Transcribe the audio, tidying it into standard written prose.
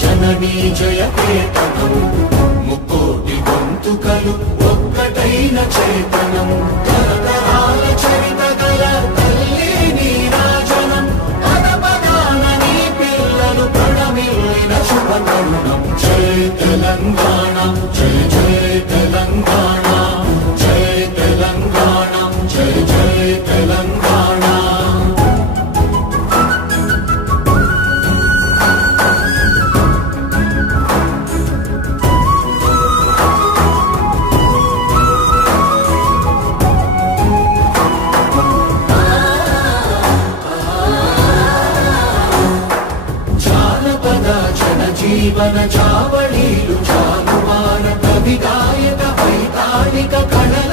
జననీ జయకేతనం ముక్కోటి గొంతుకలు ఒక్కటైన చేతనం తరతరాల చరిత గల తల్లి నీరాజనం పద పదాన నీ పిల్లలు ప్రణమిల్లిన శుభతరుణం జై తెలంగాణ జై జై తెలంగాణ జై తెలంగాణ జై జై తెలంగాణ జీవన చావళీలు చాలువాన కవి గాయక వైతాళిక కళల